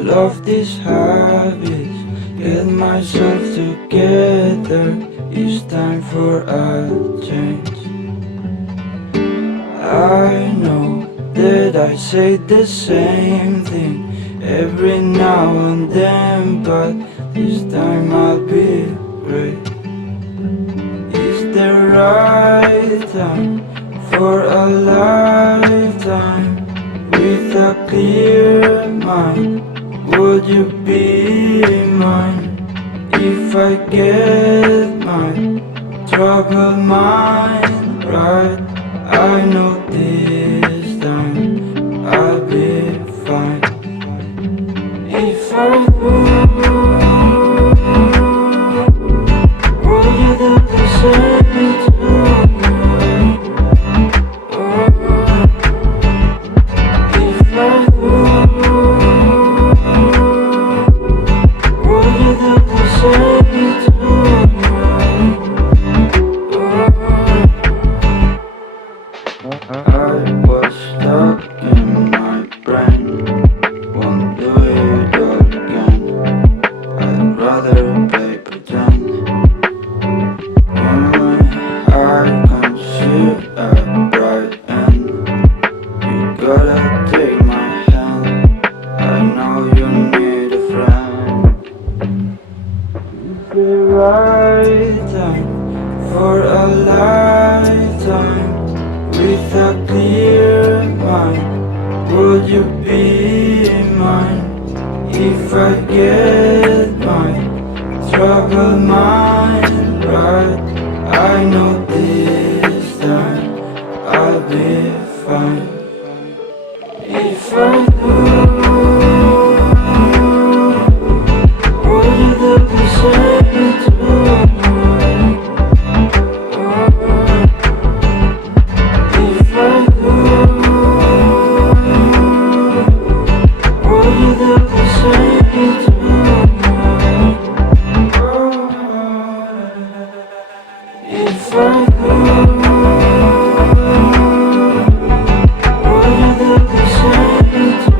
all of these habits, get myself together, it's time for a change. I know that I say the same thing every now and then, but this time I'll be great. It's the right time for a lifetime. With a clear mind, would you be mine? If I get my troubled mind right, I know this time I'll be fine. If I do, will you do the same too? I was stuck in my brain, won't do it all again. I'd rather play pretend. I can see a bright end. You gotta take my hand, I know you need a friend. It's the right time for a lifetime. With a clear mind, would you be mine? If I get my troubled mind right, I know this time I'll be fine. If I do, will you do the same too? If I go, will you do the same too? If I go, will you do the same too?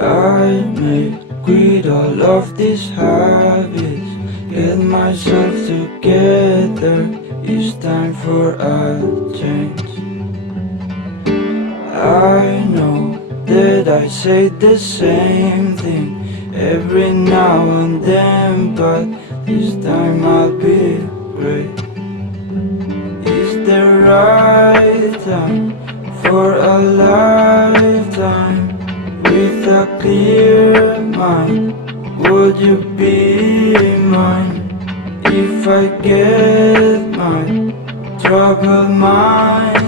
I may quit all of these habits, get myself together, it's time for a change. I know that I say the same thing every now and then, but this time I'll be great. It's the right time for a lifetime. With a clear mind, would you be mine? If I get my troubled mind